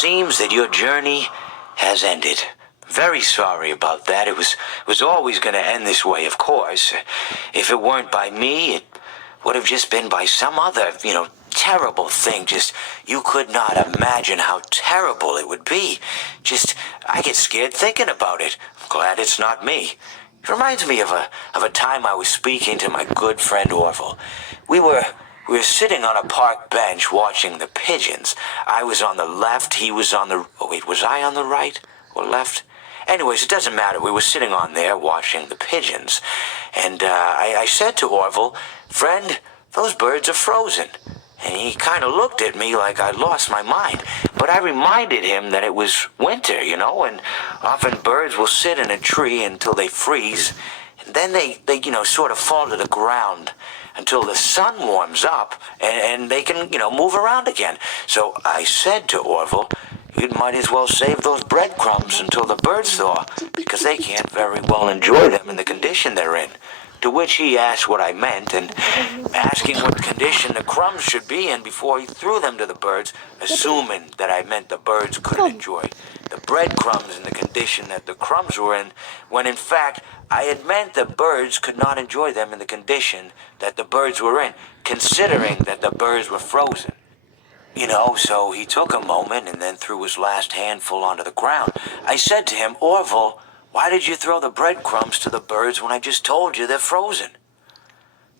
seems that your journey has ended. Very sorry about that. It was always going to end this way, of course. If it weren't by me, it would have just been by some other, terrible thing. Just, you could not imagine how terrible it would be. Just, I get scared thinking about it. I'm glad it's not me. It reminds me of a time I was speaking to my good friend Orville. We were sitting on a park bench watching the pigeons. I was on the left, he was on the... Oh, wait, was I on the right or left? Anyways, it doesn't matter. We were sitting on there watching the pigeons. And I said to Orville, "Friend, those birds are frozen." And he kind of looked at me like I'd lost my mind. But I reminded him that it was winter, and often birds will sit in a tree until they freeze. And then they sort of fall to the ground until the sun warms up and they can, move around again. So I said to Orville, "You might as well save those breadcrumbs until the birds thaw, because they can't very well enjoy them in the condition they're in." To which he asked what I meant, and asking what condition the crumbs should be in before he threw them to the birds, assuming that I meant the birds couldn't enjoy the breadcrumbs in the condition that the crumbs were in, when in fact I had meant the birds could not enjoy them in the condition that the birds were in, considering that the birds were frozen. So he took a moment and then threw his last handful onto the ground. I said to him, "Orville, why did you throw the breadcrumbs to the birds when I just told you they're frozen?"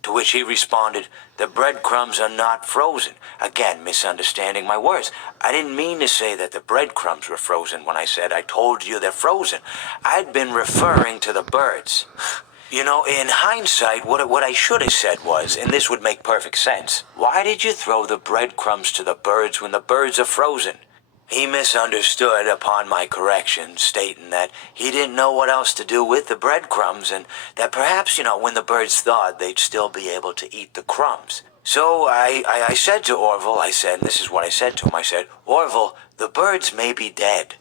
To which he responded, "The breadcrumbs are not frozen." Again, misunderstanding my words. I didn't mean to say that the breadcrumbs were frozen when I said I told you they're frozen. I'd been referring to the birds. In hindsight, what I should have said was, and this would make perfect sense, "Why did you throw the breadcrumbs to the birds when the birds are frozen?" He misunderstood upon my correction, stating that he didn't know what else to do with the breadcrumbs, and that perhaps, when the birds thawed, they'd still be able to eat the crumbs. So I said to Orville, and this is what I said to him, I said, "Orville, the birds may be dead."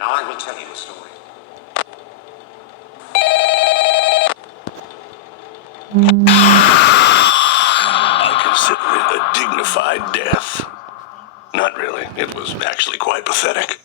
Now I will tell you a story. I consider it a dignified death. Not really. It was actually quite pathetic.